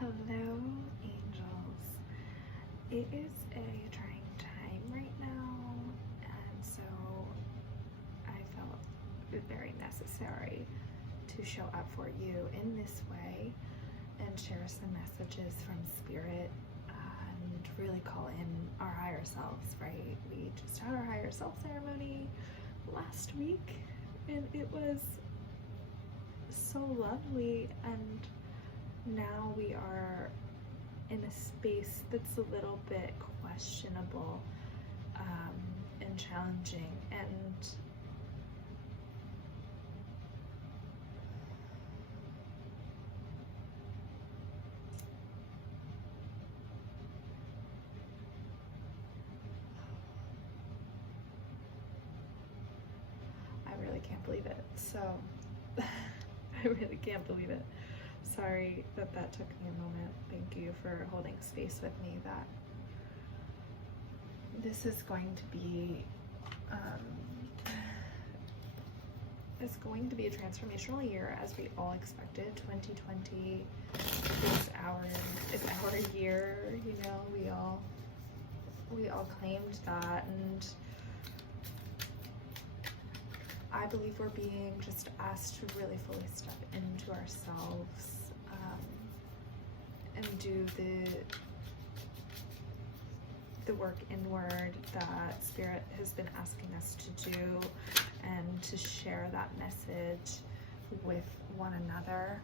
Hello, angels. It is a trying time right now, and so I felt it very necessary to show up for you in this way and share some messages from Spirit and really call in our higher selves, right? We just had our higher self ceremony last week, and it was so lovely, and now we are in a space that's a little bit questionable and challenging, and I really can't believe it. So I really can't believe it. Sorry that took me a moment. Thank you for holding space with me. That this is going to be a transformational year, as we all expected. 2020 is our year. You know, we all claimed that, and I believe we're being just asked to really fully step into ourselves and do the work inward that Spirit has been asking us to do, and to share that message with one another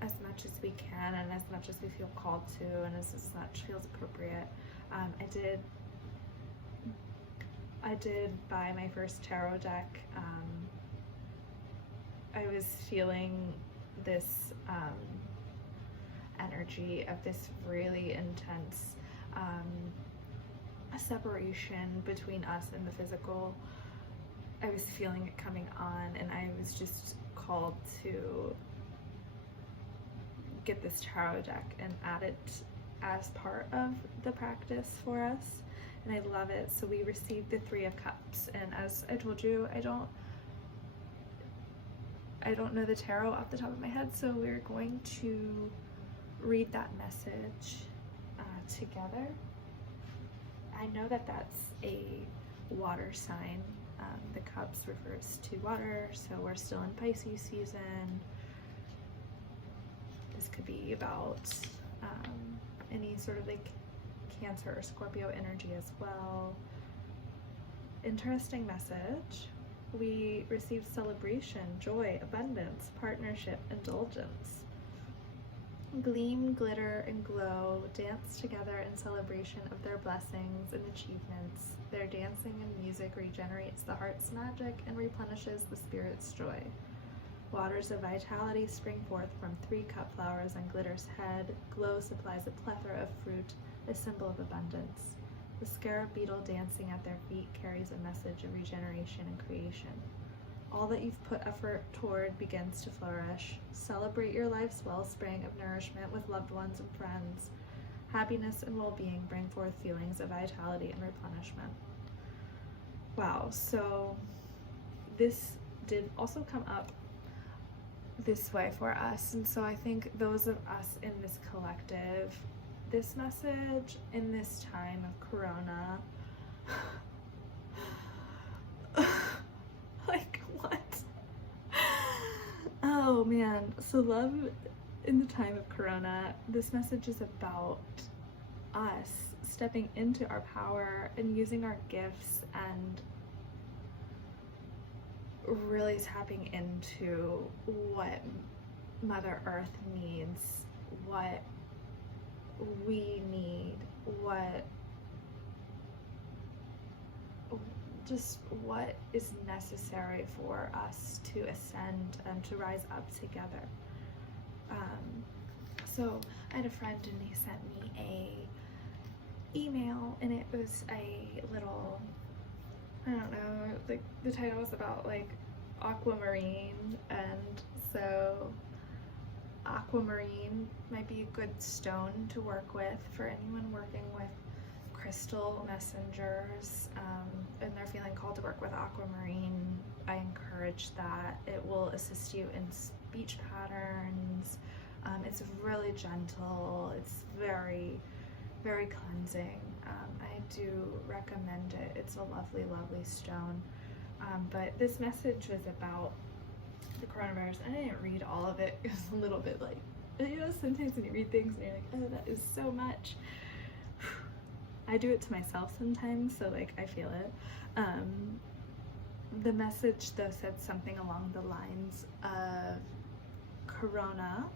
as much as we can, and as much as we feel called to, and as much feels appropriate. I did buy my first tarot deck. I was feeling this energy of this really intense separation between us and the physical. I was feeling it coming on, and I was just called to get this tarot deck and add it as part of the practice for us. And I love it. So we received the Three of Cups, and as I told you, I don't know the tarot off the top of my head, so we're going to read that message together. I know that that's a water sign. The cups refers to water, so we're still in Pisces season. This could be about any sort of like Cancer or Scorpio energy as well. Interesting message. We received celebration, joy, abundance, partnership, indulgence. Gleam, glitter, and glow dance together in celebration of their blessings and achievements. Their dancing and music regenerates the heart's magic and replenishes the spirit's joy. Waters of vitality spring forth from 3 cup flowers on glitter's head. Glow supplies a plethora of fruit, a symbol of abundance. The scarab beetle dancing at their feet carries a message of regeneration and creation. All that you've put effort toward begins to flourish. Celebrate your life's wellspring of nourishment with loved ones and friends. Happiness and well-being bring forth feelings of vitality and replenishment. Wow, so this did also come up this way for us, and so I think those of us in this collective, this message in this time of Corona, like what? Oh man, so love in the time of Corona, this message is about us stepping into our power and using our gifts and really tapping into what Mother Earth needs, what we need, what is necessary for us to ascend and to rise up together. So I had a friend, and he sent me a email, and it was a little, I don't know, like the title was about like aquamarine, and so aquamarine might be a good stone to work with for anyone working with crystal messengers, and they're feeling called to work with aquamarine. I encourage that. It will assist you in speech patterns. It's it's really gentle. It's very, very cleansing. I do recommend it. It's a lovely, lovely stone. But this message was about the coronavirus. I didn't read all of it. It was a little bit like, you know, sometimes when you read things and you're like, oh, that is so much. I do it to myself sometimes, so like I feel it. The message though said something along the lines of corona,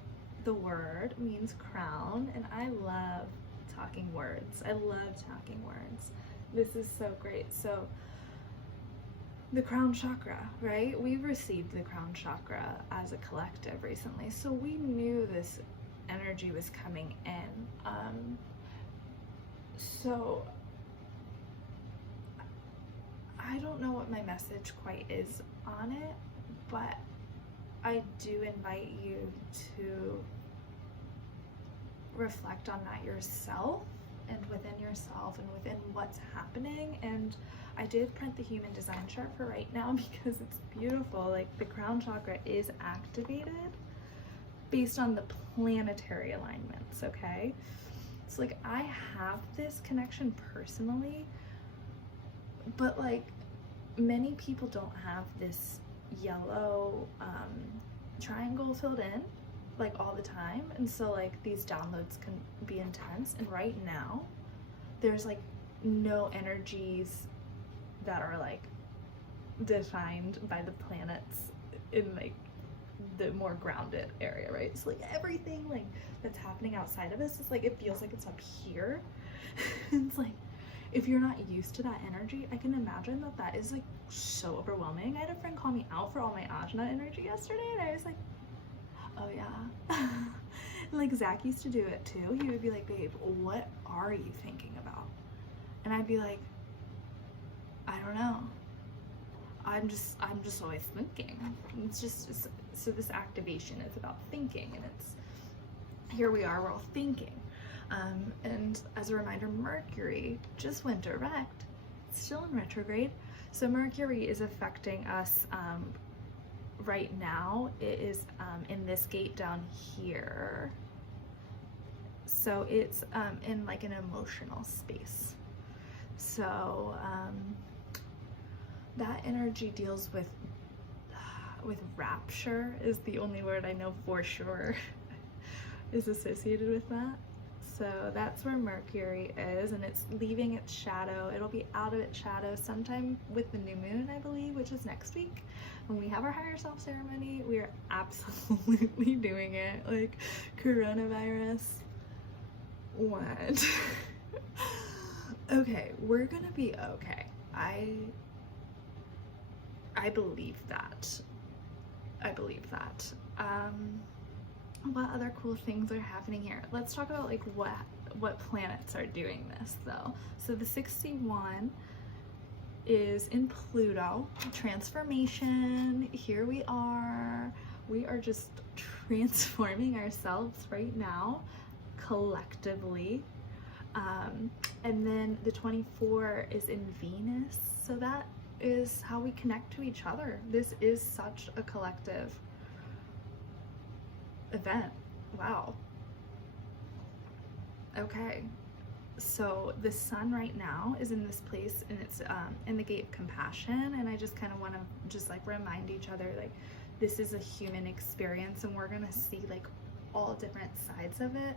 the word means crown, and I love talking words. I love talking words. This is so great. So the crown chakra, right? We've received the crown chakra as a collective recently, so we knew this energy was coming in. So I don't know what my message quite is on it, but I do invite you to reflect on that yourself and within yourself and within what's happening. And I did print the human design chart for right now because it's beautiful. Like the crown chakra is activated based on the planetary alignments, okay? So like I have this connection personally, but like many people don't have this yellow triangle filled in like all the time, and so like these downloads can be intense. And right now there's like no energies that are like defined by the planets in like the more grounded area, right? So like everything like that's happening outside of us is like, it feels like it's up here. It's like, if you're not used to that energy, I can imagine that that is like so overwhelming. I had a friend call me out for all my Ajna energy yesterday, and I was like, oh yeah. Like Zach used to do it too. He would be like, babe, what are you thinking about? And I'd be like, I don't know. I'm just always thinking. So this activation is about thinking, and it's, here we are, we're all thinking. And as a reminder, Mercury just went direct. It's still in retrograde. So Mercury is affecting us right now. It is in this gate down here. So it's in like an emotional space. So that energy deals with rapture is the only word I know for sure is associated with that. So that's where Mercury is, and it's leaving its shadow. It'll be out of its shadow sometime with the new moon, I believe, which is next week. When we have our higher self ceremony, we are absolutely doing it. Like, coronavirus, what? Okay, we're gonna be okay. I believe that. I believe that. What other cool things are happening here? Let's talk about like what planets are doing this though. So the 61 is in Pluto, transformation. Here we are just transforming ourselves right now collectively. And then the 24 is in Venus, so that is how we connect to each other. This is such a collective event. Wow. Okay, so the sun right now is in this place, and it's in the gate of compassion, and I just kind of want to just like remind each other, like, this is a human experience, and we're gonna see like all different sides of it.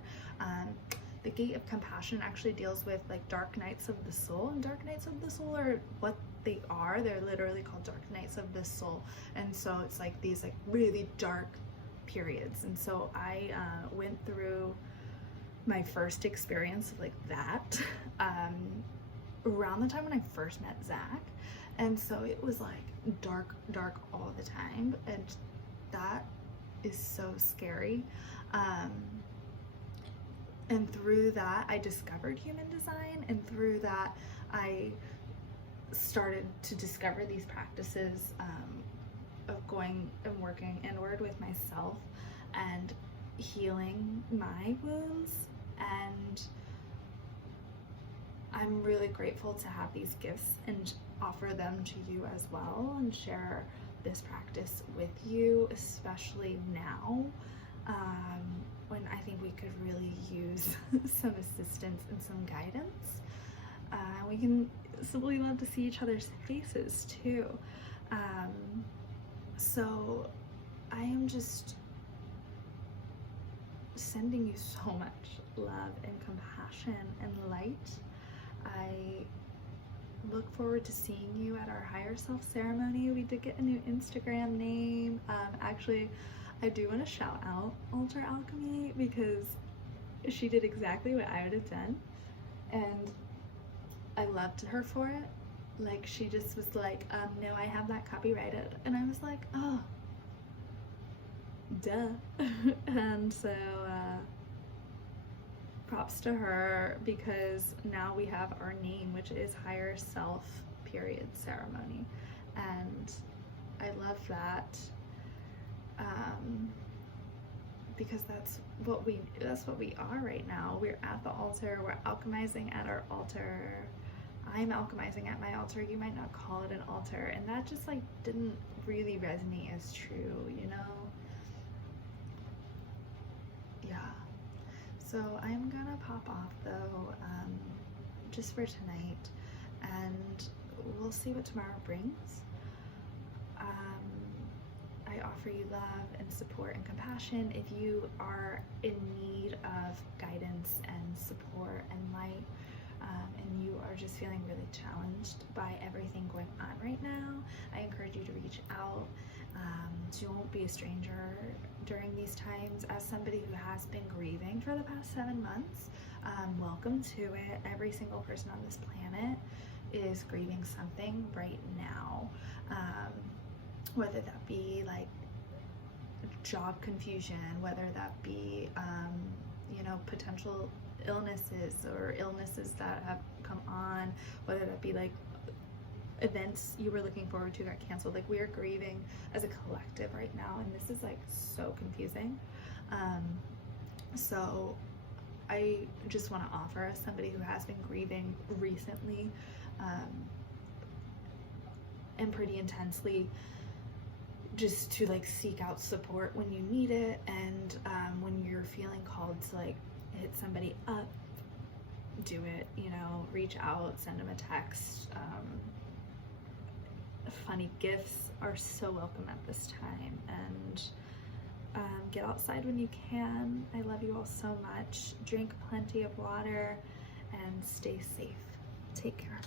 The gate of compassion actually deals with like dark nights of the soul, and dark nights of the soul are what they are. They're literally called dark nights of the soul, and so it's like these like really dark periods. And so I went through my first experience of like that around the time when I first met Zach, and so it was like dark all the time, and that is so scary. And through that I discovered human design, and through that I started to discover these practices of going and working inward with myself and healing my wounds. And I'm really grateful to have these gifts and offer them to you as well, and share this practice with you, especially now when I could really use some assistance and some guidance. We can simply love to see each other's faces too. So I am just sending you so much love and compassion and light. I look forward to seeing you at our higher self ceremony. We did get a new Instagram name. Actually, I do want to shout out Altar Alchemy because she did exactly what I would have done, and I loved her for it. Like, she just was like, no, I have that copyrighted, and I was like, oh, duh. And so props to her, because now we have our name, which is Higher Self period ceremony, and I love that, because that's what we are right now. We're at the altar, we're alchemizing at our altar. I'm alchemizing at my altar. You might not call it an altar, and that just like didn't really resonate as true, you know? Yeah. So I'm gonna pop off though, just for tonight, and we'll see what tomorrow brings. I offer you love and support and compassion. If you are in need of guidance and support and light, and you are just feeling really challenged by everything going on right now, I encourage you to reach out. Don't be a stranger during these times. As somebody who has been grieving for the past 7 months, welcome to it. Every single person on this planet is grieving something right now, whether that be like job confusion, whether that be you know, potential illnesses or illnesses that have come on, whether that be like events you were looking forward to got canceled. Like, we are grieving as a collective right now, and this is like so confusing. So I just want to offer, as somebody who has been grieving recently, and pretty intensely, just to like seek out support when you need it, and when you're feeling called to like hit somebody up, do it, you know, reach out, send them a text. Funny gifts are so welcome at this time, and get outside when you can. I love you all so much. Drink plenty of water and stay safe. Take care.